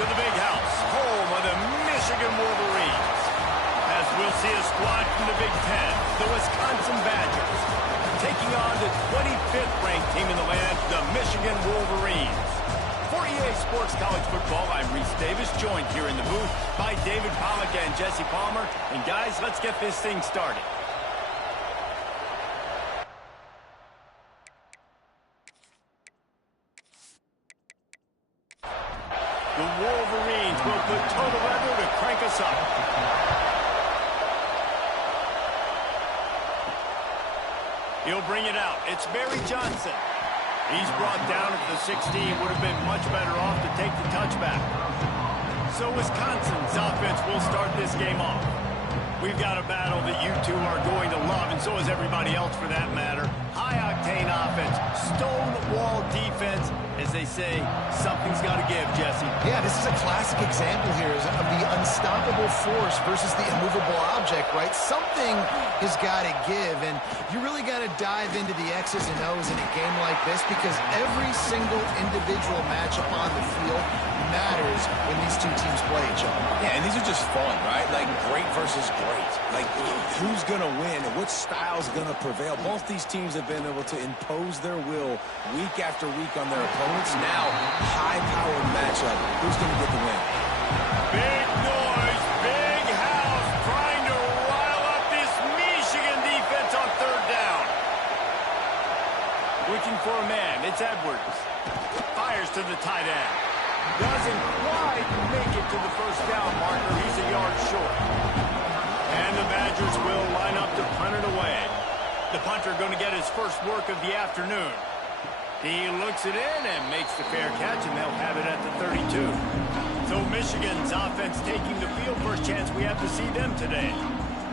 to the big house, home of the Michigan Wolverines. As we'll see a squad from the Big Ten, the Wisconsin Badgers, taking on the 25th ranked team in the land, the Michigan Wolverines. For EA Sports College Football, I'm Reese Davis, joined here in the booth by David Pollack and Jesse Palmer. And guys, let's get this thing started. The Wolverines will put total weather to crank us up. He'll bring it out. It's Barry Johnson. He's brought down at the 16. Would have been much better off to take the touchback. So Wisconsin's offense will start this game off. We've got a battle that you two are going to love, and so is everybody else for that matter. High-octane offense, stone-wall defense. As they say, something's got to give, Jesse. Yeah, this is a classic example here of the unstoppable force versus the immovable object, right? Something has got to give, and you really got to dive into the X's and O's in a game like this because every single individual matchup on the field matters when these two teams play each other. Yeah, and these are just fun, right? Like great versus great. Like who's going to win and which style's going to prevail. Both these teams have been able to impose their will week after week on their opponents. Now, high-powered matchup. Who's going to get the win? Big noise, big house, trying to rile up this Michigan defense on third down. Looking for a man, it's Edwards. Fires to the tight end. Doesn't quite make it to the first down marker. He's a yard short. And the Badgers will line up to punt it away. The punter going to get his first work of the afternoon. He looks it in and makes the fair catch, and they'll have it at the 32. So Michigan's offense taking the field. First chance we have to see them today.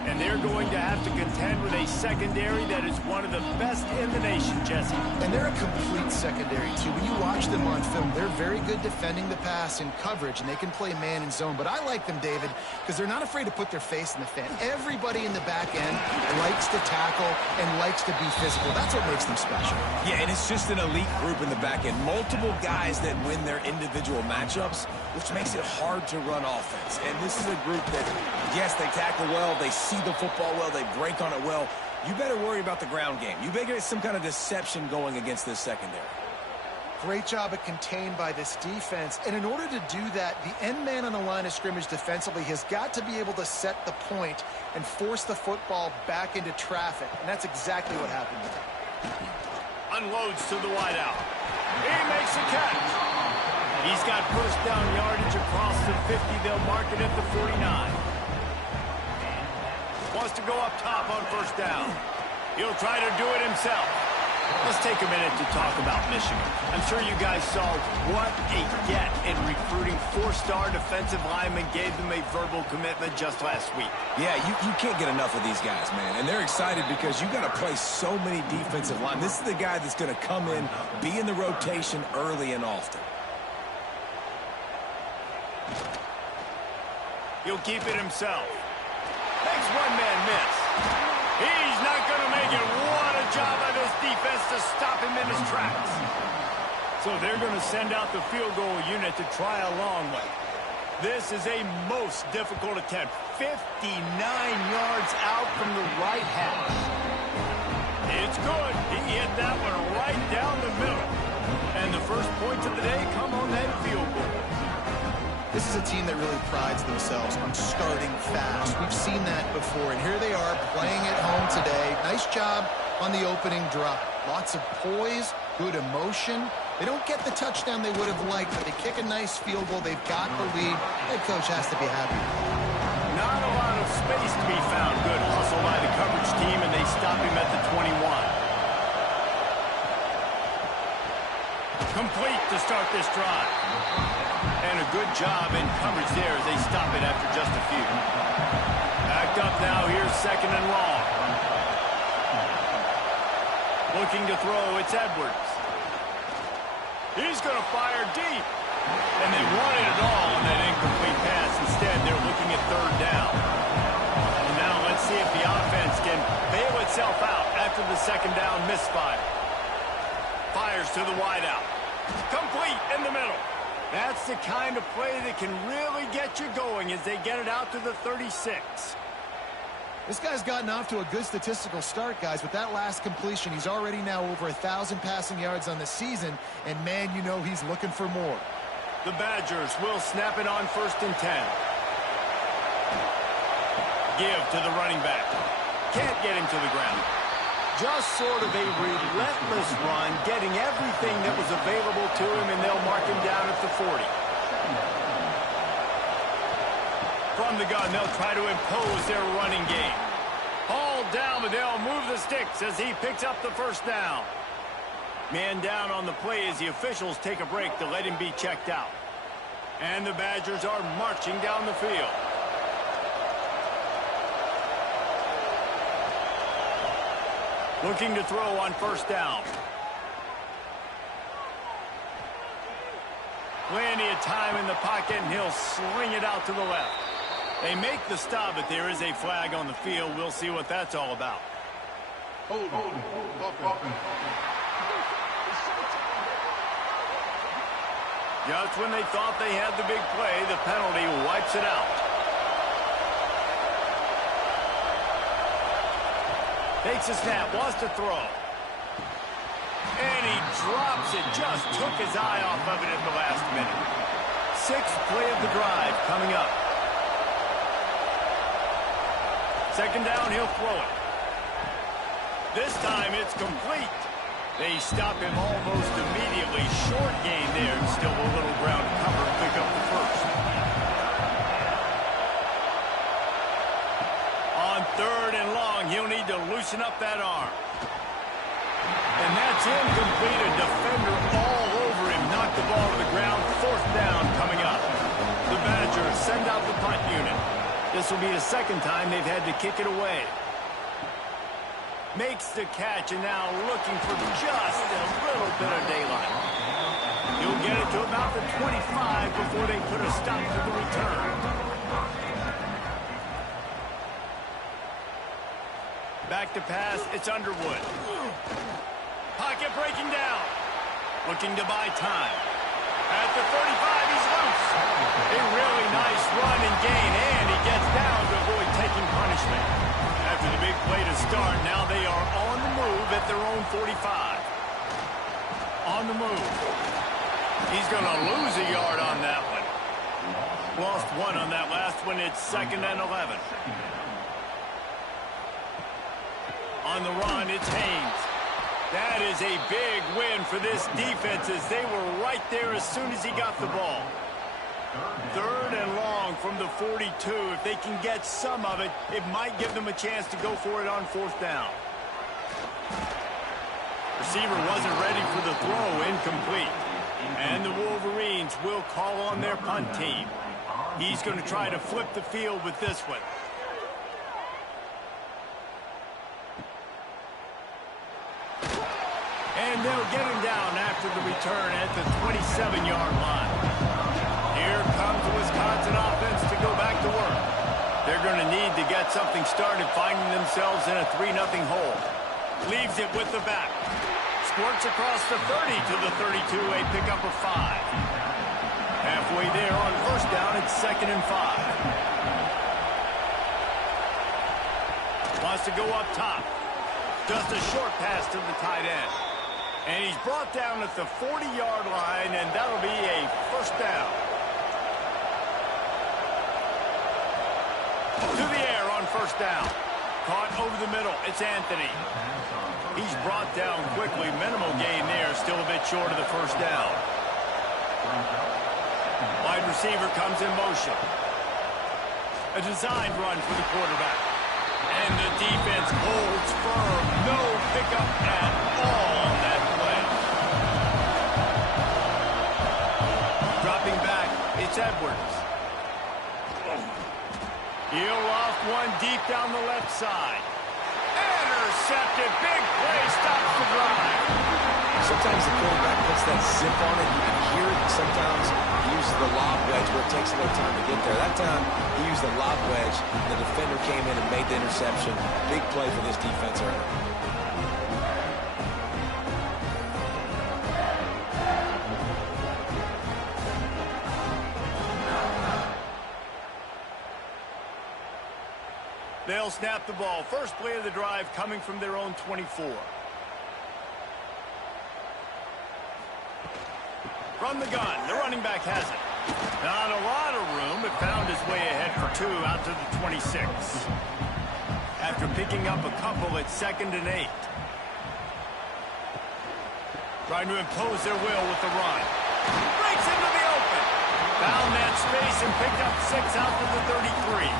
And they're going to have to contend with a secondary that is one of the best in the nation, Jesse. And they're a complete secondary, too. When you watch them on film, they're very good defending the pass in coverage, and they can play man and zone. But I like them, David, because they're not afraid to put their face in the fan. Everybody in the back end likes to tackle and likes to be physical. That's what makes them special. Yeah, and it's just an elite group in the back end. Multiple guys that win their individual matchups, which makes it hard to run offense. And this is a group that, yes, they tackle well, they see the football well, they break on it well. You better worry about the ground game. You better get some kind of deception going against this secondary. Great job at contained by this defense. And in order to do that, the end man on the line of scrimmage defensively has got to be able to set the point and force the football back into traffic. And that's exactly what happened there. Unloads to the wideout. He makes a catch. He's got first down yardage across the 50. They'll mark it at the 49. Wants to go up top on first down. He'll try to do it himself. Let's take a minute to talk about Michigan. I'm sure you guys saw what a get in recruiting. Four-star defensive linemen gave them a verbal commitment just last week. Yeah, you can't get enough of these guys, man. And they're excited because you got to play so many defensive line. This is the guy that's going to come in, be in the rotation early and often. He'll keep it himself. Makes one man miss. He's not going to make it. What a job by this defense to stop him in his tracks. So they're going to send out the field goal unit to try a long way. This is a most difficult attempt. 59 yards out from the right hash. It's good. He hit that one right down the middle. And the first points of the day come on that field goal. This is a team that really prides themselves on starting fast. We've seen that before, and here they are playing at home today. Nice job on the opening drive. Lots of poise, good emotion. They don't get the touchdown they would have liked, but they kick a nice field goal. They've got the lead. Head coach has to be happy. Not a lot of space to be found. Good hustle by the coverage team, and they stop him at the 21. Complete to start this drive. And a good job in coverage there as they stop it after just a few. Backed up now. Here's second and long. Looking to throw. It's Edwards. He's going to fire deep. And they wanted it all on that incomplete pass. Instead, they're looking at third down. And now let's see if the offense can bail itself out after the second down misfire. Fires to the wideout. Complete in the middle. That's the kind of play that can really get you going as they get it out to the 36. This guy's gotten off to a good statistical start, guys. With that last completion, he's already now over 1,000 passing yards on the season, and man, you know he's looking for more. The Badgers will snap it on 1st and 10. Give to the running back. Can't get him to the ground. Just sort of a relentless run, getting everything that was available to him, and they'll mark him down at the 40. From the gun, they'll try to impose their running game. Hauled down, but they'll move the sticks as he picks up the 1st down. Man down on the play as the officials take a break to let him be checked out. And the Badgers are marching down the field. Looking to throw on 1st down. Plenty of time in the pocket, and he'll sling it out to the left. They make the stop, but there is a flag on the field. We'll see what that's all about. Just when they thought they had the big play, the penalty wipes it out. Takes a snap, wants to throw. And he drops it, just took his eye off of it at the last minute. 6th play of the drive coming up. 2nd down, he'll throw it. This time it's complete. They stop him almost immediately. Short gain there, and still a little ground to cover, pick up the 1st. On 3rd and long, he'll need to loosen up that arm. And that's incomplete. A defender all over him. Knocked the ball to the ground. 4th down coming up. The Badgers send out the punt unit. This will be the 2nd time they've had to kick it away. Makes the catch, and now looking for just a little bit of daylight. He'll get it to about the 25 before they put a stop to the return. Back to pass, it's Underwood. Pocket breaking down. Looking to buy time. At the 35, he's loose. A really nice run and gain, and he gets down to avoid taking punishment. After the big play to start, now they are on the move at their own 45. On the move. He's going to lose a yard on that one. Lost 1 on that last one. It's 2nd and 11. On the run, it's Haynes. That is a big win for this defense as they were right there as soon as he got the ball. 3rd and long from the 42. If they can get some of it, it might give them a chance to go for it on 4th down. Receiver wasn't ready for the throw, incomplete. And the Wolverines will call on their punt team. He's going to try to flip the field with this one. And they'll get him down after the return at the 27-yard line. Here comes the Wisconsin offense to go back to work. They're going to need to get something started, finding themselves in a 3-0 hole. Leaves it with the back. Squirts across the 30 to the 32, a pickup of 5. Halfway there on 1st down, it's 2nd and 5. Wants to go up top. Just a short pass to the tight end. And he's brought down at the 40-yard line, and that'll be a 1st down. To the air on 1st down. Caught over the middle. It's Anthony. He's brought down quickly. Minimal gain there. Still a bit short of the 1st down. Wide receiver comes in motion. A designed run for the quarterback. And the defense holds firm. No pickup at all on that play. Dropping back, it's Edwards. He'll loft one deep down the left side. Intercepted. Big play. Stops the drive. Sometimes the quarterback puts that zip on it. You can hear it. Sometimes he uses the lob wedge where it takes a little time to get there. That time, he used the lob wedge. The defender came in and made the interception. Big play for this defense early. They'll snap the ball. First play of the drive coming from their own 24. From the gun, the running back has it. Not a lot of room, but found his way ahead for 2 out to the 26. After picking up a couple, it's 2nd and 8. Trying to impose their will with the run. Breaks into the open. Found that space and picked up 6 out to the 33.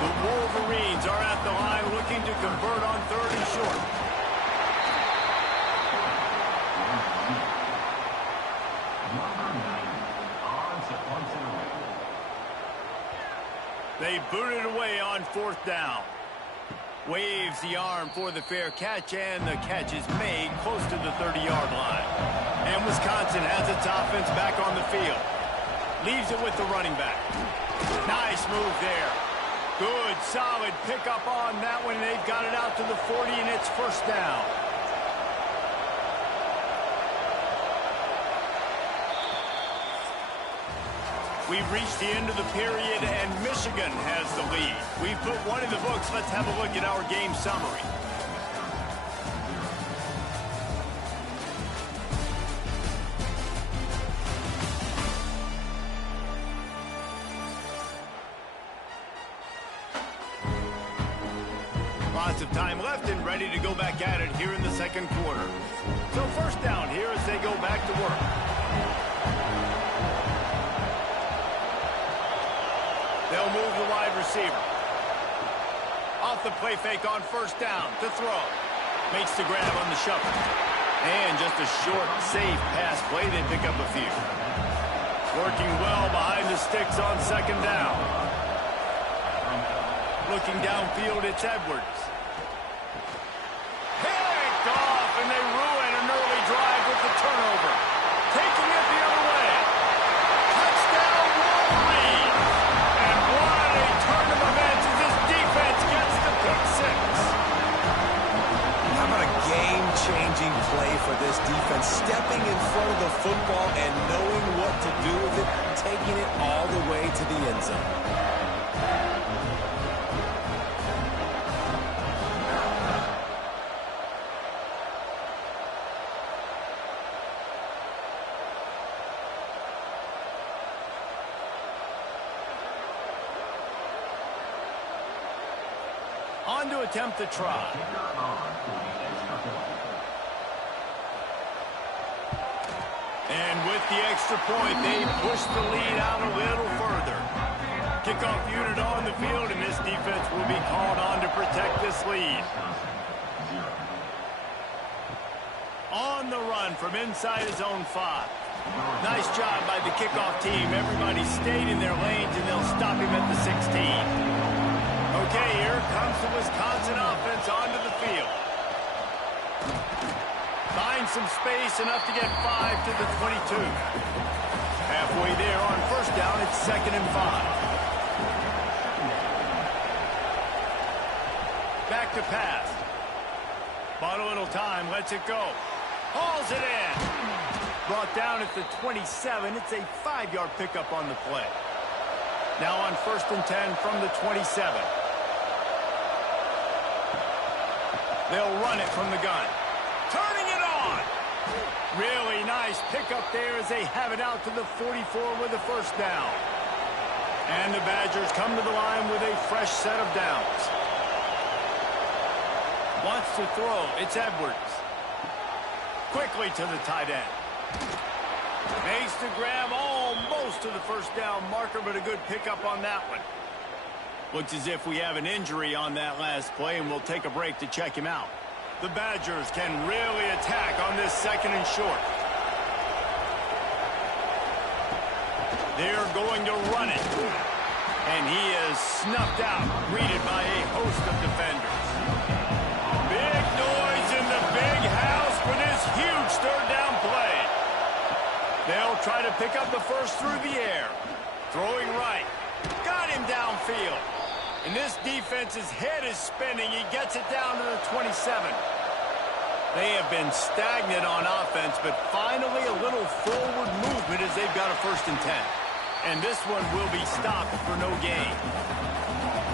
The Wolverines are at the line looking to convert on 3rd and short. They boot it away on 4th down. Waves the arm for the fair catch, and the catch is made close to the 30-yard line. And Wisconsin has its offense back on the field. Leaves it with the running back. Nice move there. Good, solid pickup on that one. They've got it out to the 40, and it's 1st down. We've reached the end of the period, and Michigan has the lead. We've put one in the books. Let's have a look at our game summary. Lots of time left and ready to go back at it here in the 2nd quarter. So 1st down here as they go back to work. They'll move the wide receiver. Off the play fake on 1st down to throw. Makes the grab on the shuffle. And just a short, safe pass play. They pick up a few. Working well behind the sticks on 2nd down. Looking downfield, it's Edwards. Picked off, and they ruin an early drive with the turnover. Taking it the other way. Touchdown, Wolverine. And what a turn of events as this defense gets the pick 6. How about a game-changing play for this defense? Stepping in front of the football and knowing what to do with it, taking it all the way to the end zone. On to attempt the try. And with the extra point, they push the lead out a little further. Kickoff unit on the field, and this defense will be called on to protect this lead. On the run from inside his own 5. Nice job by the kickoff team. Everybody stayed in their lanes, and they'll stop him at the 16. Okay, here comes the Wisconsin offense onto the field. Finds some space, enough to get 5 to the 22. Halfway there on 1st down, it's 2nd and 5. Back to pass. Bought a little time, lets it go. Hauls it in. Brought down at the 27. It's a 5-yard pickup on the play. Now on 1st and 10 from the 27. They'll run it from the gun. Turning it on. Really nice pickup there as they have it out to the 44 with a 1st down. And the Badgers come to the line with a fresh set of downs. Wants to throw. It's Edwards. Quickly to the tight end. Makes the grab almost to the 1st down marker, but a good pickup on that one. Looks as if we have an injury on that last play, and we'll take a break to check him out. The Badgers can really attack on this 2nd and short. They're going to run it. And he is snuffed out, greeted by a host of defenders. Big noise in the big house for this huge 3rd down play. They'll try to pick up the 1st through the air. Throwing right. Got him downfield. And this defense's head is spinning. He gets it down to the 27. They have been stagnant on offense, but finally a little forward movement as they've got a 1st and 10. And this one will be stopped for no gain.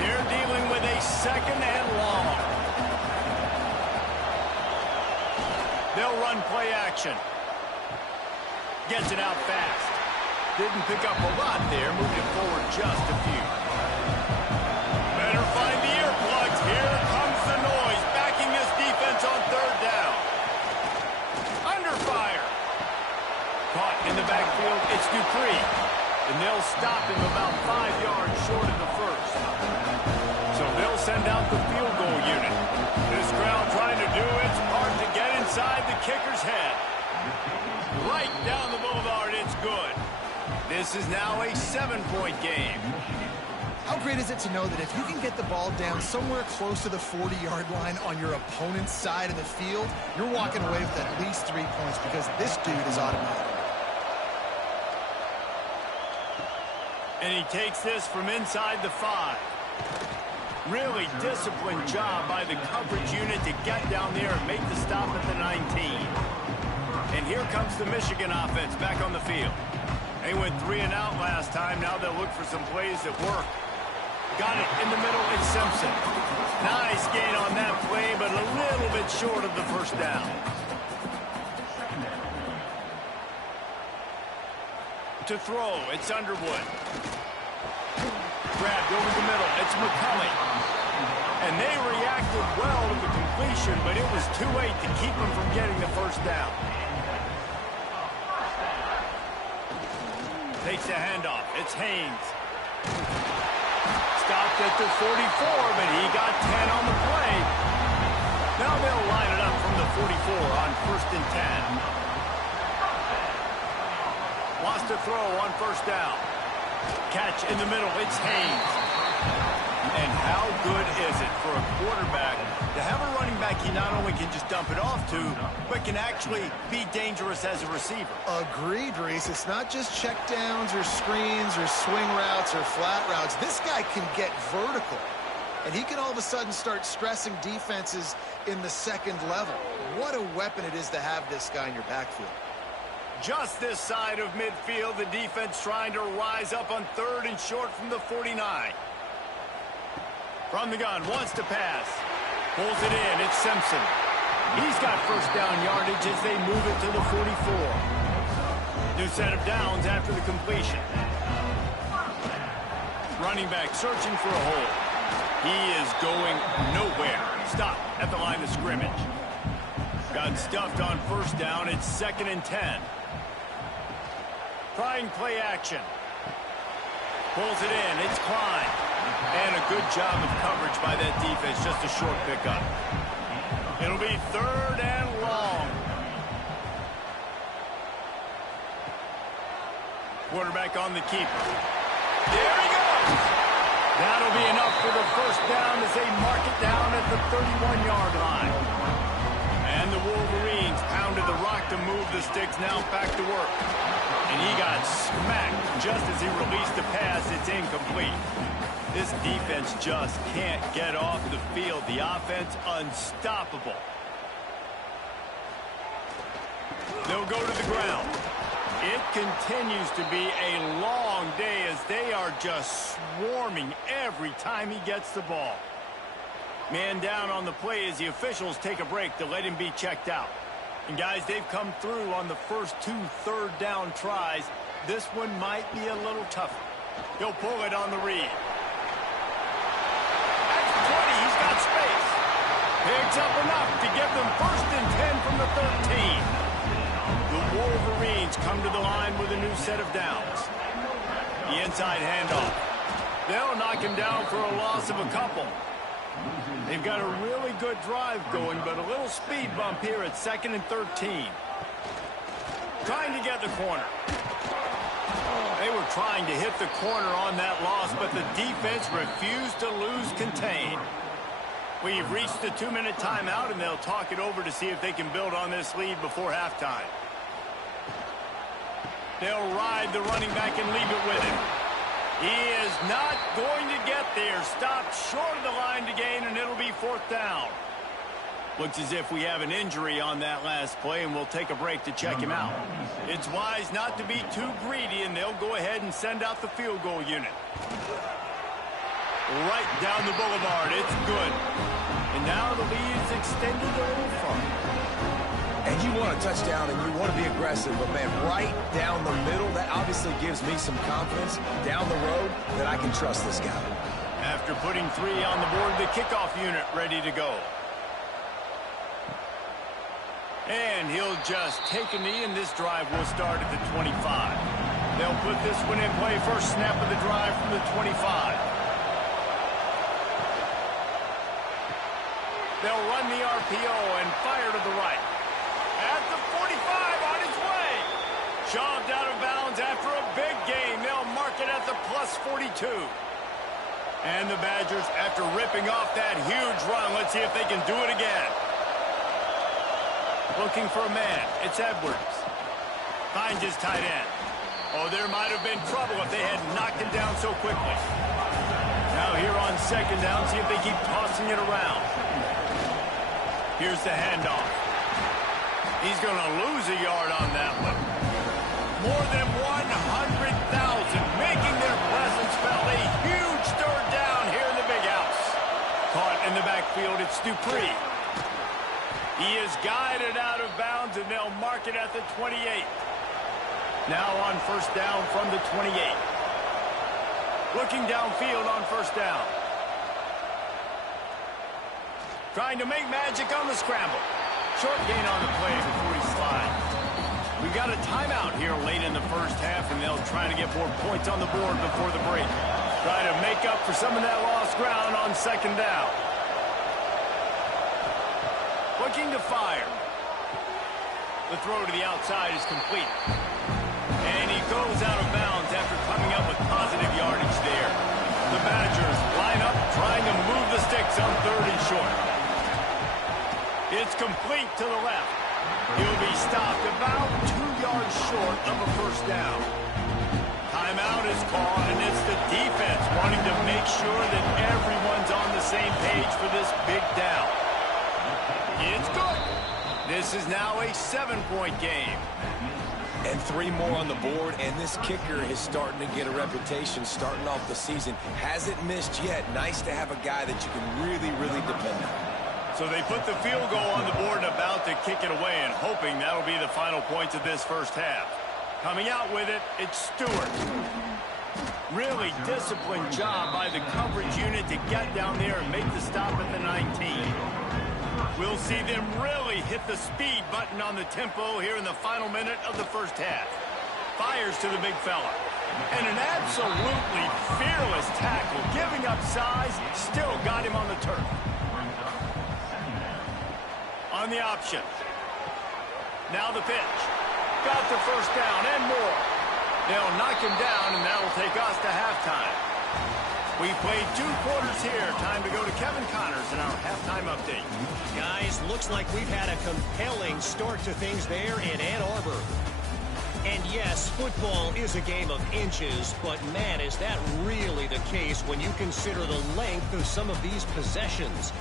They're dealing with a second and long. They'll run play action. Gets it out fast. Didn't pick up a lot there. Moved it forward just a few. Better find the earplugs. Here comes the noise. Backing this defense on third down. Under fire. Caught in the backfield. It's Dupree. And they'll stop him about 5 yards short of the first. So they'll send out the field goal unit. This crowd trying to do its part to get inside the kicker's head. Right down the boulevard, it's good. This is now a 7-point game. How great is it to know that if you can get the ball down somewhere close to the 40-yard line on your opponent's side of the field, you're walking away with at least 3 points because this dude is automatic. And he takes this from inside the 5. Really disciplined job by the coverage unit to get down there and make the stop at the 19. And here comes the Michigan offense back on the field. They went 3 and out last time. Now they'll look for some plays that work. Got it in the middle. It's Simpson. Nice gain on that play, but a little bit short of the first down. To throw, it's Underwood. Grabbed over the middle. It's McCulley. And they reacted well to the completion, but it was too late to keep them from getting the first down. Takes the handoff. It's Haynes. Stopped at the 44, but he got 10 on the play. Now they'll line it up from the 44 on 1st and 10. Wants to throw on first down. Catch in the middle. It's Haynes. And how good is it for a quarterback to have a running back he not only can just dump it off to, but can actually be dangerous as a receiver? Agreed, Reese. It's not just checkdowns or screens or swing routes or flat routes. This guy can get vertical. And he can all of a sudden start stressing defenses in the second level. What a weapon it is to have this guy in your backfield. Just this side of midfield, the defense trying to rise up on 3rd and short from the 49. From the gun, wants to pass. Pulls it in, it's Simpson. He's got first down yardage as they move it to the 44. New set of downs after the completion. Running back searching for a hole. He is going nowhere. Stop at the line of scrimmage. Got stuffed on first down, it's 2nd and 10. Trying play action. Pulls it in, it's Klein. And a good job of coverage by that defense, just a short pickup. It'll be 3rd and long. Quarterback on the keeper. There he goes. That'll be enough for the first down as they mark it down at the 31-yard line. And the Wolverines pounded the rock to move the sticks, now back to work. And he got smacked just as he released the pass. It's incomplete. This defense just can't get off the field. The offense unstoppable. They'll go to the ground. It continues to be a long day as they are just swarming every time he gets the ball. Man down on the play as the officials take a break to let him be checked out. And guys, they've come through on the first 2 third down tries. This one might be a little tougher. He'll pull it on the read. At the 20, he's got space. Picks up enough to give them 1st and 10 from the 13. The Wolverines come to the line with a new set of downs. The inside handoff. They'll knock him down for a loss of a couple. They've got a really good drive going, but a little speed bump here at 2nd and 13. Trying to get the corner. They were trying to hit the corner on that loss, but the defense refused to lose contain. We've reached the 2-minute timeout, and they'll talk it over to see if they can build on this lead before halftime. They'll ride the running back and leave it with him. He is not going to get there. Stopped short of the line to gain, and it'll be 4th down. Looks as if we have an injury on that last play, and we'll take a break to check him out. It's wise not to be too greedy, and they'll go ahead and send out the field goal unit. right down the boulevard. It's good. And now the lead is extended a little further. And you want a touchdown and you want to be aggressive, but, man, right down the middle, that obviously gives me some confidence down the road that I can trust this guy. After putting 3 on the board, the kickoff unit ready to go. And he'll just take a knee, and this drive will start at the 25. They'll put this one in play. First snap of the drive from the 25. They'll run the RPO and fire to the right. At the 45, on his way. Shoved out of bounds after a big gain. They'll mark it at the plus 42. And the Badgers, after ripping off that huge run, let's see if they can do it again. Looking for a man. It's Edwards. Finds his tight end. Oh, there might have been trouble if they had knocked him down so quickly. Now here on second down, see if they keep tossing it around. Here's the handoff. He's going to lose a yard on that one. More than 100,000 making their presence felt. A huge third down here in the big house. Caught in the backfield, it's Dupree. He is guided out of bounds, and they'll mark it at the 28. Now on first down from the 28. Looking downfield on first down. Trying to make magic on the scramble. Short gain on the play before he slides. We got a timeout here late in the first half, and they'll try to get more points on the board before the break. Try to make up for some of that lost ground on second down. Looking to fire. The throw to the outside is complete. And he goes out of bounds after coming up with positive yardage there. The Badgers line up trying to move the sticks on 3rd and short. It's complete to the left. He'll be stopped about 2 yards short of a first down. Timeout is called, and it's the defense wanting to make sure that everyone's on the same page for this big down. It's good. This is now a 7-point game. And 3 more on the board, and this kicker is starting to get a reputation starting off the season. Hasn't missed yet. Nice to have a guy that you can really, really depend on. So they put the field goal on the board and about to kick it away, and hoping that'll be the final points of this first half. Coming out with it, it's Stewart. Really disciplined job by the coverage unit to get down there and make the stop at the 19. We'll see them really hit the speed button on the tempo here in the final minute of the first half. Fires to the big fella. And an absolutely fearless tackle, giving up size, still got him on the turf. On the option. Now the pitch. Got the first down and more. They'll knock him down, and that'll take us to halftime. We played 2 quarters here. Time to go to Kevin Connors in our halftime update. Guys, looks like we've had a compelling start to things there in Ann Arbor. And yes, football is a game of inches, but man, is that really the case when you consider the length of some of these possessions.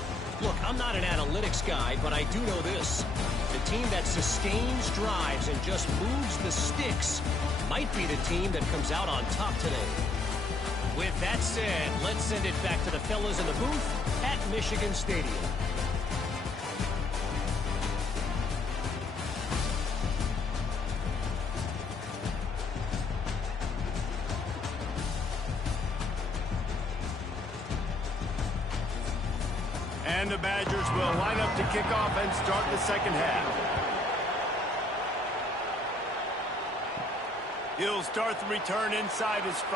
Look, I'm not an analytics guy, but I do know this. The team that sustains drives and just moves the sticks might be the team that comes out on top today. With that said, let's send it back to the fellas in the booth at Michigan Stadium. And the Badgers will line up to kick off and start the second half. He'll start the return inside his 5.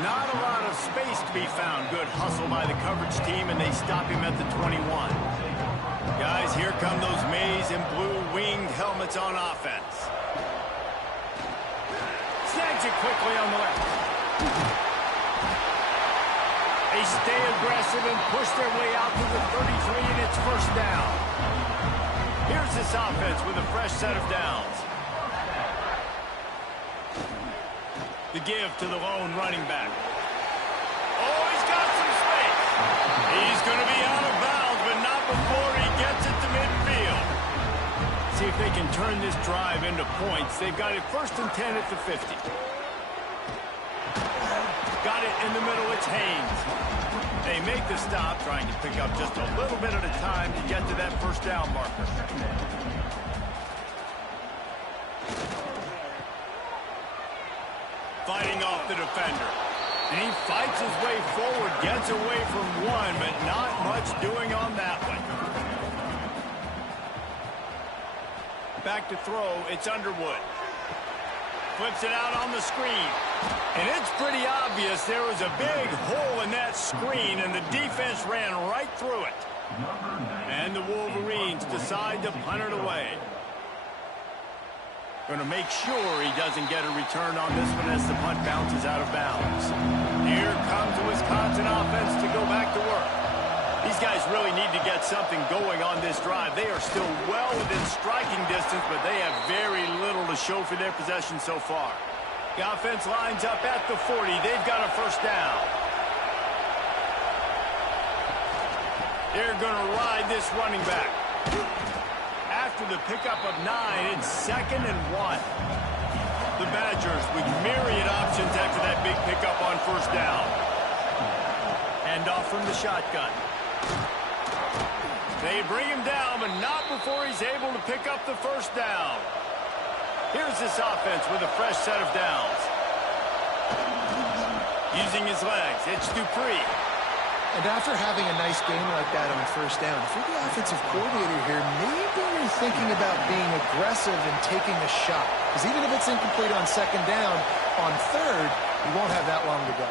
Not a lot of space to be found. Good hustle by the coverage team, and they stop him at the 21. Guys, here come those maize and blue winged helmets on offense. Snags it quickly on the left. They stay aggressive and push their way out to the 33, and it's first down. Here's this offense with a fresh set of downs. The give to the lone running back. Oh, he's got some space. He's going to be out of bounds, but not before he gets it to midfield. See if they can turn this drive into points. They've got it 1st and 10 at the 50. Got it in the middle, it's Haynes. They make the stop, trying to pick up just a little bit at a time to get to that first down marker. Fighting off the defender. And he fights his way forward, gets away from one, but not much doing on that one. Back to throw, it's Underwood. Flips it out on the screen. And it's pretty obvious there was a big hole in that screen, and the defense ran right through it. And the Wolverines decide to punt it away. Going to make sure he doesn't get a return on this one as the punt bounces out of bounds. Here comes the Wisconsin offense to go back to work. These guys really need to get something going on this drive. They are still well within striking distance, but they have very little to show for their possession so far. The offense lines up at the 40. They've got a first down. They're going to ride this running back. After the pickup of 9, it's 2nd and 1. The Badgers with myriad options after that big pickup on first down. Hand off from the shotgun. They bring him down, but not before he's able to pick up the first down. Here's this offense with a fresh set of downs. Using his legs, it's Dupree. And after having a nice game like that on first down, if you're the offensive coordinator here, maybe you're thinking about being aggressive and taking a shot. Because even if it's incomplete on second down, on third, you won't have that long to go.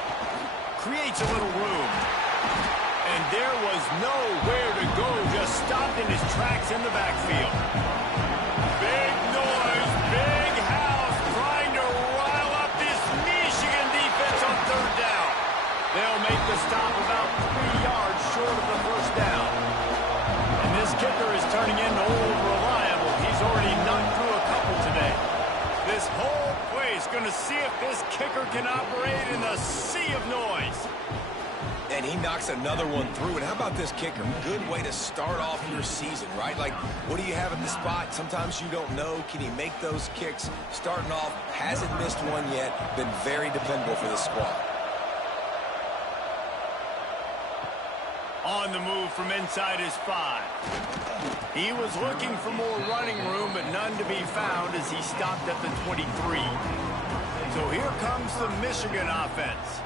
Creates a little room. And there was nowhere to go, just stopped in his tracks in the backfield. Big noise, big house, trying to rile up this Michigan defense on third down. They'll make the stop about 3 yards short of the first down. And this kicker is turning into old reliable. He's already knocked through a couple today. This whole place going to see if this kicker can operate in the sea of noise. And he knocks another one through. And how about this kicker? Good way to start off your season, right? Like, what do you have at the spot? Sometimes you don't know. Can he make those kicks? Starting off, hasn't missed one yet. Been very dependable for this squad. On the move from inside his 5. He was looking for more running room, but none to be found as he stopped at the 23. So here comes the Michigan offense.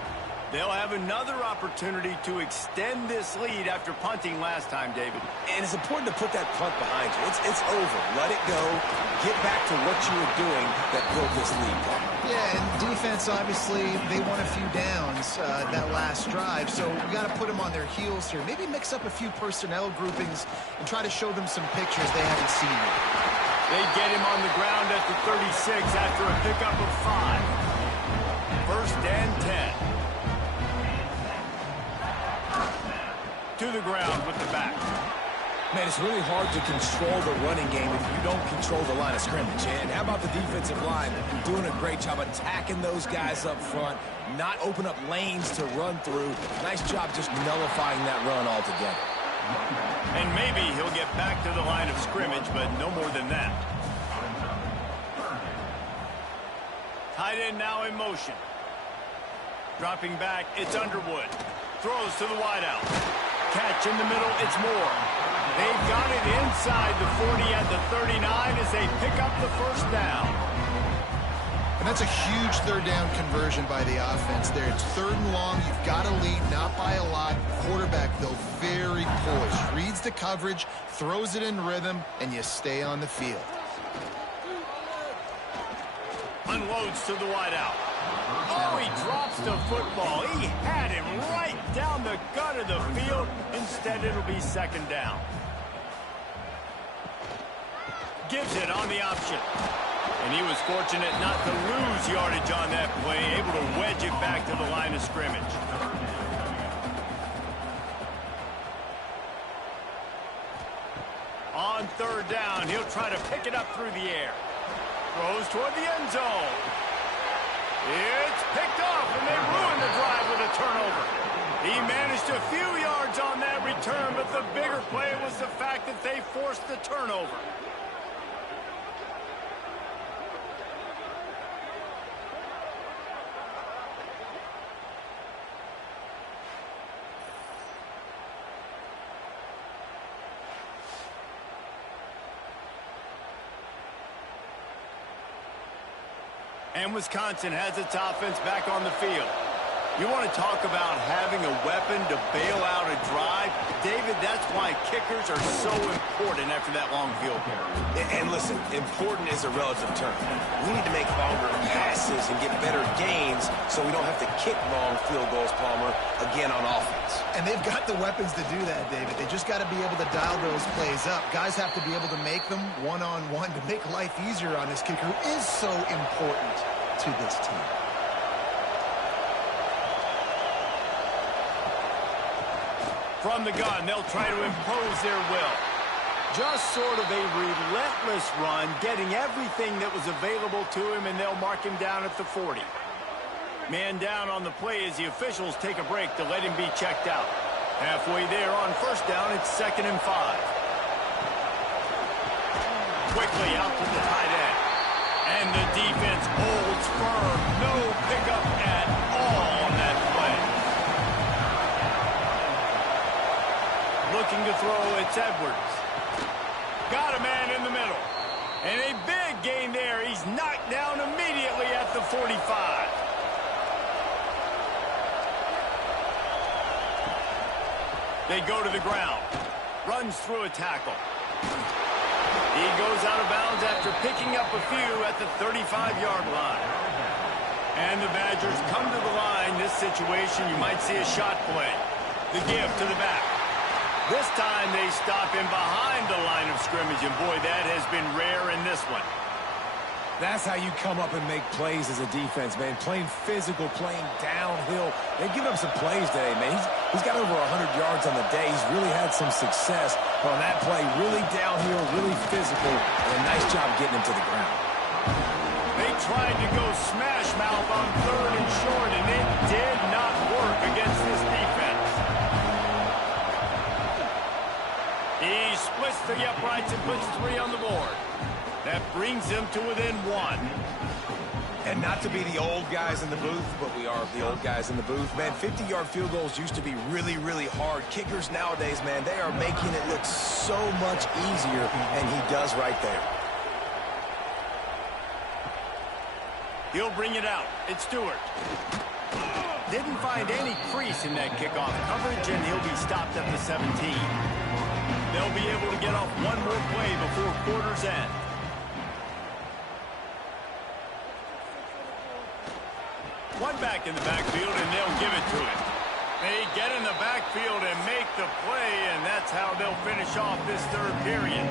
They'll have another opportunity to extend this lead after punting last time, David. And it's important to put that punt behind you. It's over. Let it go. Get back to what you were doing that built this lead. Yeah, and defense, obviously, they won a few downs that last drive, so we got to put them on their heels here. Maybe mix up a few personnel groupings and try to show them some pictures they haven't seen yet. They get him on the ground at the 36 after a pickup of 5. 1st and 10. To the ground with the back. Man, it's really hard to control the running game if you don't control the line of scrimmage. And how about the defensive line doing a great job attacking those guys up front, not open up lanes to run through. Nice job just nullifying that run altogether. And maybe he'll get back to the line of scrimmage, but no more than that. Tight end now in motion. Dropping back, it's Underwood. Throws to the wideout. Catch in the middle, it's Moore. They've got it inside the 40 at the 39 as they pick up the first down. And that's a huge third down conversion by the offense there. It's 3rd and long. You've got to lead, not by a lot. Quarterback, though, very poised. Reads the coverage, throws it in rhythm, and you stay on the field. Unloads to the wideout. Oh, he drops the football. He had him right down the gut of the field. Instead, it'll be 2nd down. Gives it on the option. And he was fortunate not to lose yardage on that play, able to wedge it back to the line of scrimmage. On 3rd down, he'll try to pick it up through the air. Throws toward the end zone. It's picked off, and they ruin the drive with a turnover. He managed a few yards on that return, but the bigger play was the fact that they forced the turnover. And Wisconsin has its offense back on the field. You want to talk about having a weapon to bail out a drive? David, that's why kickers are so important after that long field goal. And listen, important is a relative term. We need to make longer passes and get better gains so we don't have to kick long field goals, Palmer, again on offense. And they've got the weapons to do that, David. They just got to be able to dial those plays up. Guys have to be able to make them one-on-one to make life easier on this kicker, who is so important to this team. From the gun, they'll try to impose their will. Just sort of a relentless run, getting everything that was available to him, and they'll mark him down at the 40. Man down on the play as the officials take a break to let him be checked out. Halfway there on first down, it's 2nd and 5. Quickly out to the tight end. And the defense holds firm. No pickup at all on that play. Looking to throw, it's Edwards. Got a man in the middle. And a big gain there. He's knocked down immediately at the 45. They go to the ground. Runs through a tackle. He goes out of bounds after picking up a few at the 35-yard line. And the Badgers come to the line. This situation, you might see a shot play. The give to the back. This time they stop him behind the line of scrimmage, and boy, that has been rare in this one. That's how you come up and make plays as a defense, man. Playing physical, playing downhill. They've given up some plays today, man. He's got over 100 yards on the day. He's really had some success on that play. Really downhill, really physical, and a nice job getting him to the ground. They tried to go smash mouth on 3rd and short, and it did not work against this defense. He splits the uprights and puts 3 on the board. That brings him to within 1. And not to be the old guys in the booth, but we are the old guys in the booth. Man, 50-yard field goals used to be really, really hard. Kickers nowadays, man, they are making it look so much easier, and he does right there. He'll bring it out. It's Stewart. Didn't find any crease in that kickoff coverage, and he'll be stopped at the 17. They'll be able to get off one more play before quarter's end. One back in the backfield, and they'll give it to him. They get in the backfield and make the play, and that's how they'll finish off this 3rd period.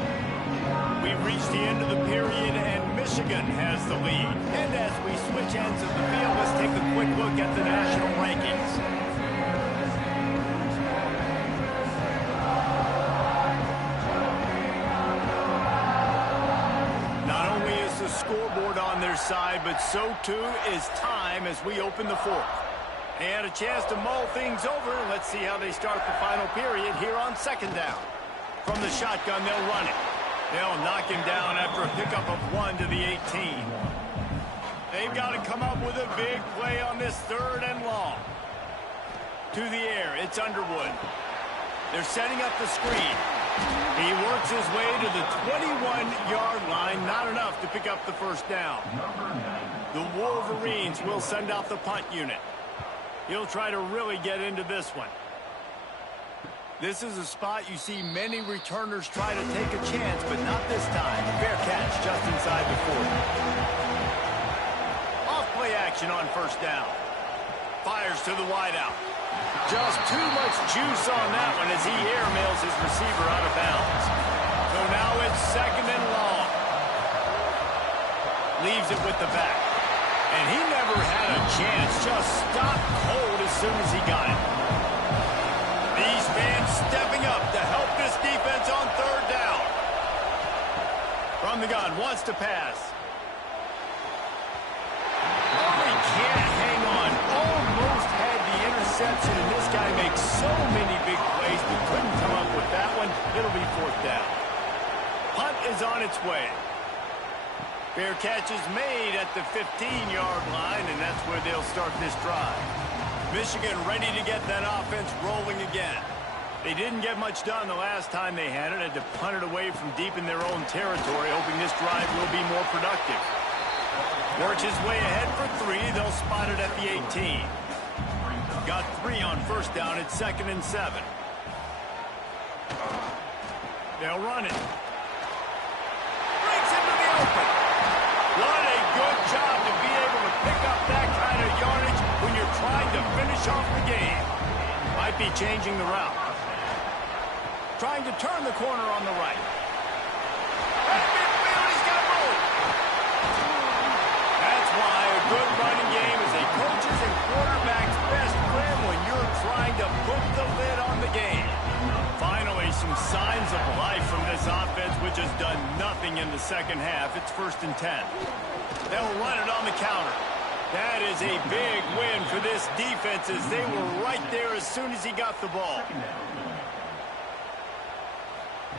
We've reached the end of the period, and Michigan has the lead. And as we switch ends of the field, let's take a quick look at the national rankings. Not only is the scoreboard on their side, but so too is time as we open the 4th. They had a chance to mull things over. Let's see how they start the final period here on 2nd down. From the shotgun, they'll run it. They'll knock him down after a pickup of 1 to the 18. They've got to come up with a big play on this 3rd and long. To the air, it's Underwood. They're setting up the screen. He works his way to the 21-yard line. Not enough to pick up the 1st down. The Wolverines will send out the punt unit. He'll try to really get into this one. This is a spot you see many returners try to take a chance, but not this time. Fair catch just inside the 40. Off play action on 1st down. Fires to the wideout. Just too much juice on that one as he airmails his receiver out of bounds. So now it's 2nd and long. Leaves it with the back. And he never had a chance. Just stopped cold as soon as he got it. These fans stepping up to help this defense on 3rd down. From the gun, wants to pass. Oh, he can't hang on. Almost had the interception, and this guy makes so many big plays, but couldn't come up with that one. It'll be 4th down. Punt is on its way. Fair catch is made at the 15-yard line, and that's where they'll start this drive. Michigan ready to get that offense rolling again. They didn't get much done the last time they had to punt it away from deep in their own territory, hoping this drive will be more productive. Works his way ahead for 3. They'll spot it at the 18. Got 3 on first down at 2nd and 7. They'll run it. Breaks into the open. What a good job to be able to pick up that kind of yardage when you're trying to finish off the game. Might be changing the route. Trying to turn the corner on the right. At midfield, he's got room. That's why a good running game is a coach's and quarterback's best friend when you're trying to put the lid on the game. Finally, some signs of life from this offense, which has done nothing in the second half. It's 1st and 10. They'll run it on the counter. That is a big win for this defense as they were right there as soon as he got the ball.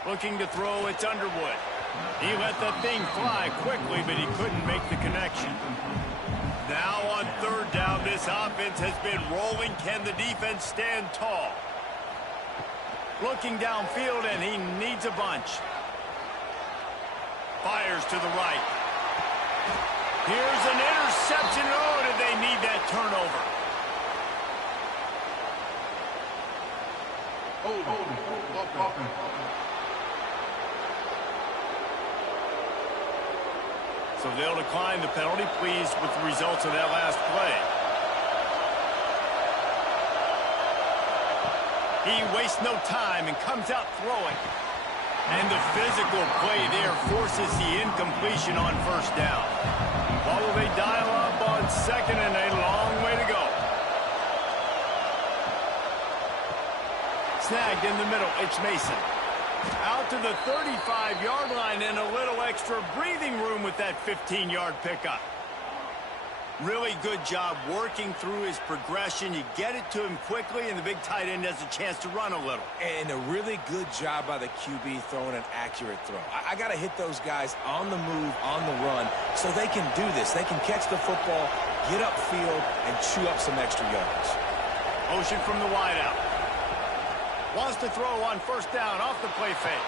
Looking to throw, it's Underwood. He let the thing fly quickly, but he couldn't make the connection. Now on 3rd down, this offense has been rolling. Can the defense stand tall? Looking downfield, and he needs a bunch. Fires to the right. Here's an interception. Oh, did they need that turnover? So they'll decline the penalty, pleased with the results of that last play. He wastes no time and comes out throwing. And the physical play there forces the incompletion on 1st down. What will they dial up on 2nd and a long way to go? Snagged in the middle, it's Mason. Out to the 35-yard line and a little extra breathing room with that 15-yard pickup. Really good job working through his progression. You get it to him quickly, and the big tight end has a chance to run a little. And a really good job by the QB throwing an accurate throw. I got to hit those guys on the move, on the run, so they can do this. They can catch the football, get upfield, and chew up some extra yards. Motion from the wideout. Wants to throw on 1st down off the play fake.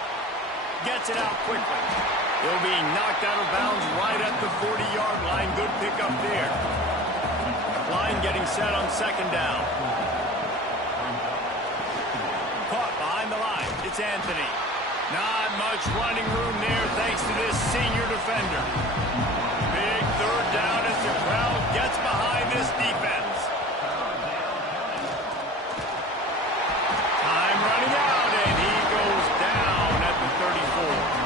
Gets it out quickly. He'll be knocked out of bounds right at the 40-yard line. Good pickup there. Line getting set on 2nd down. Caught behind the line. It's Anthony. Not much running room there thanks to this senior defender. Big 3rd down as the crowd gets behind this defense. Time running out, and he goes down at the 34.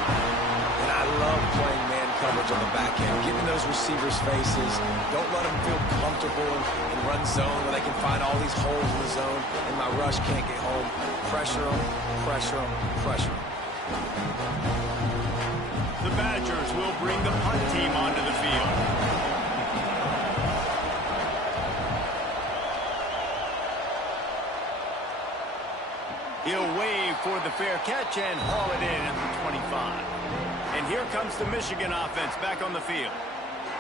Playing man coverage on the back end, getting those receivers' faces. Don't let them feel comfortable in run zone where they can find all these holes in the zone and my rush can't get home. Pressure them, pressure them, pressure them. The Badgers will bring the punt team onto the field. He'll wave for the fair catch and haul it in at the 25. And here comes the Michigan offense back on the field.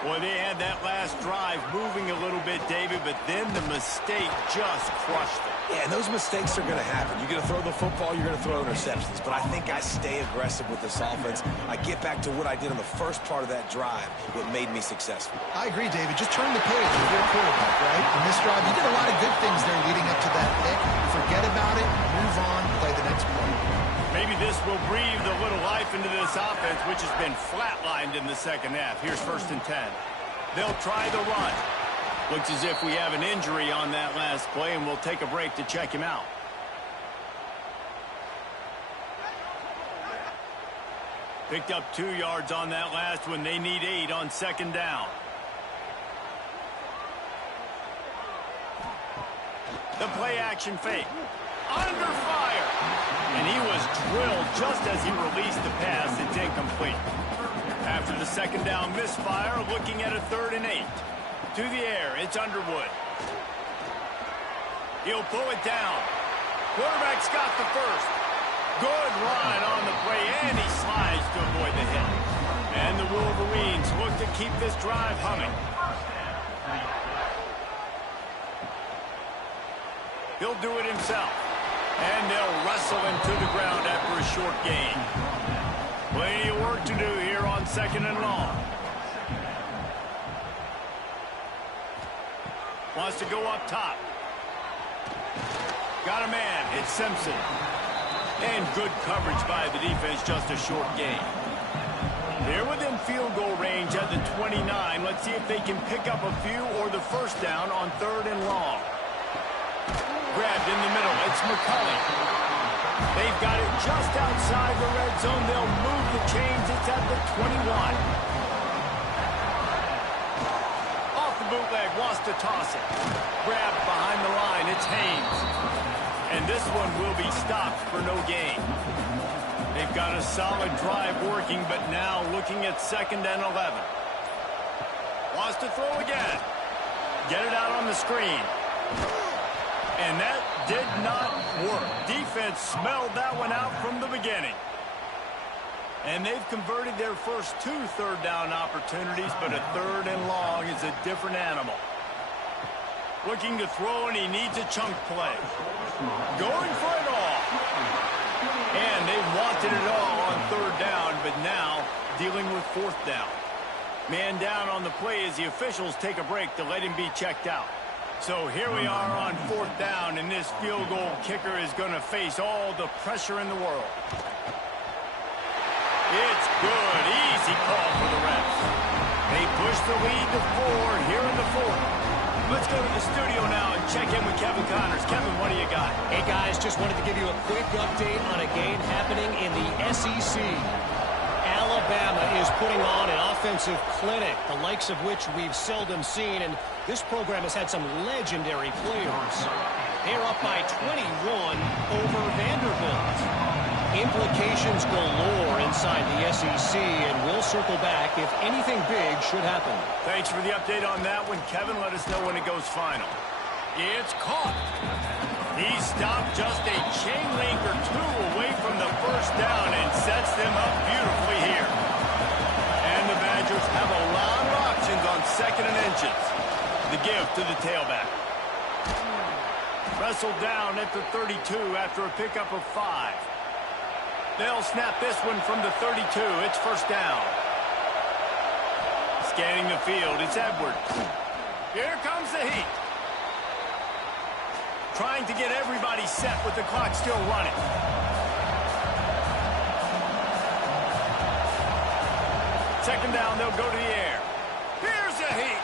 Boy, they had that last drive moving a little bit, David, but then the mistake just crushed them. Yeah, and those mistakes are going to happen. You're going to throw the football, you're going to throw interceptions. But I think I stay aggressive with this offense. I get back to what I did on the first part of that drive that made me successful. I agree, David. Just turn the page if you're a quarterback, right? In this drive, you did a lot of good things there leading up to that pick. Forget about it, move on, play the next play. Maybe this will breathe a little life into this offense, which has been flatlined in the second half. Here's 1st and 10. They'll try the run. Looks as if we have an injury on that last play, and we'll take a break to check him out. Picked up 2 yards on that last one. They need 8 on 2nd down. The play action fake. Under fire. And he was drilled just as he released the pass. It's incomplete. After the 2nd down misfire, looking at a 3rd and 8. To the air, it's Underwood. He'll pull it down. Quarterback's got the first. Good run on the play, and he slides to avoid the hit. And the Wolverines look to keep this drive humming. He'll do it himself. And they'll wrestle him to the ground after a short gain. Plenty of work to do here on 2nd and long. Wants to go up top. Got a man. It's Simpson. And good coverage by the defense, just a short gain. They're within field goal range at the 29. Let's see if they can pick up a few or the first down on 3rd and long. Grabbed in the middle. It's McCulley. They've got it just outside the red zone. They'll move the chains. It's at the 21. Off the bootleg. Wants to toss it. Grabbed behind the line. It's Haynes. And this one will be stopped for no gain. They've got a solid drive working, but now looking at 2nd and 11. Wants to throw again. Get it out on the screen. And that did not work. Defense smelled that one out from the beginning. And they've converted their first 2 third down opportunities, but a 3rd and long is a different animal. Looking to throw, and he needs a chunk play. Going for it all. And they wanted it all on 3rd down, but now dealing with 4th down. Man down on the play as the officials take a break to let him be checked out. So here we are on 4th down, and this field goal kicker is going to face all the pressure in the world. It's good. Easy call for the refs. They push the lead to 4 here in the 4th. Let's go to the studio now and check in with Kevin Connors. Kevin, what do you got? Hey, guys, just wanted to give you a quick update on a game happening in the SEC. Alabama is putting on an offensive clinic, the likes of which we've seldom seen, and this program has had some legendary players. They're up by 21 over Vanderbilt. Implications galore inside the SEC, and we'll circle back if anything big should happen. Thanks for the update on that one, Kevin. Let us know when it goes final. It's caught. He stopped just a chain link or 2 away from the first down and sets them up beautifully here. And the Badgers have a lot of options on 2nd and inches. The give to the tailback. Wrestled down at the 32 after a pickup of 5. They'll snap this one from the 32. It's first down. Scanning the field, it's Edwards. Here comes the heat. Trying to get everybody set with the clock still running. Second down, they'll go to the air. Here's the heat.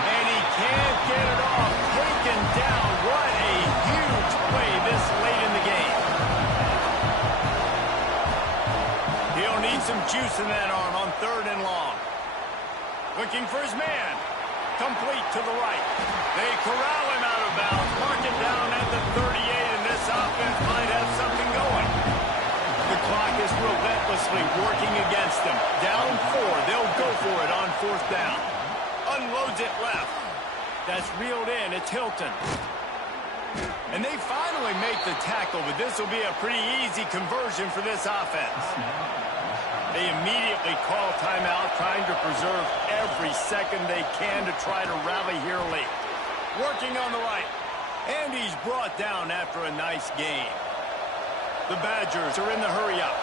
And he can't get it off. Taken down. What a huge play this late in the game. He'll need some juice in that arm on 3rd and long. Looking for his man. Complete to the right. They corral him out of bounds. Mark it down at the 38, and this offense might have something going. The clock is relentlessly working against them. Down 4. They'll go for it on 4th down. Unloads it left. That's reeled in. It's Hilton. And they finally make the tackle, but this will be a pretty easy conversion for this offense. They immediately call timeout, trying to preserve every second they can to try to rally here late. Working on the right. And he's brought down after a nice gain. The Badgers are in the hurry-up.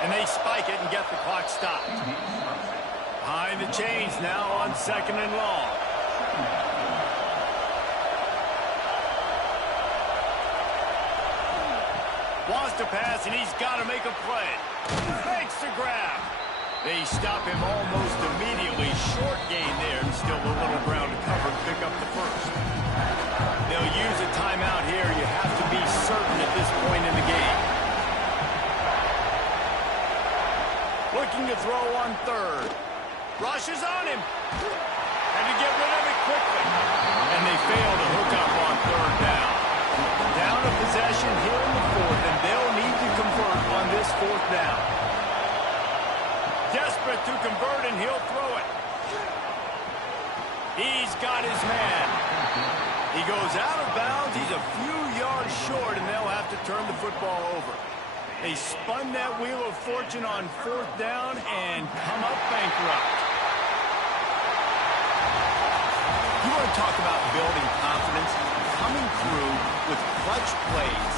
And they spike it and get the clock stopped. Behind the chains now on 2nd and long. Wants to pass, and he's got to make a play. Makes the grab. They stop him almost immediately. Short gain there, and still a little ground to cover to pick up the first. They'll use a timeout here. You have to be certain at this point in the game. Looking to throw on 3rd. Rushes on him. And to get rid of it quickly. And they fail to hook up on 3rd down. Down a possession here in the 4th, and they'll need to convert on this 4th down. Desperate to convert, and he'll throw it. He's got his man. He goes out of bounds. He's a few yards short, and they'll have to turn the football over. They spun that wheel of fortune on 4th down and come up bankrupt. You want to talk about building confidence? Coming through with clutch plays,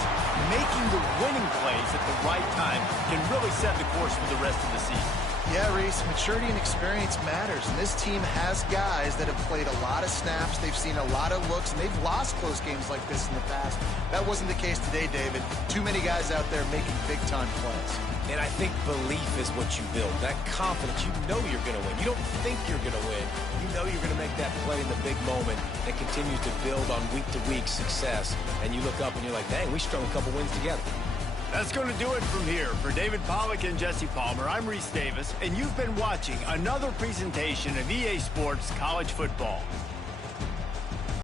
making the winning plays at the right time can really set the course for the rest of the season. Yeah, Reese, maturity and experience matters, and this team has guys that have played a lot of snaps. They've seen a lot of looks, and they've lost close games like this in the past. That wasn't the case today, David. Too many guys out there making big-time plays. And I think belief is what you build. That confidence, you know you're going to win. You don't think you're going to win. You know you're going to make that play in the big moment that continues to build on week-to-week success. And you look up and you're like, dang, we strung a couple wins together. That's going to do it from here. For David Pollack and Jesse Palmer, I'm Reese Davis, and you've been watching another presentation of EA Sports College Football.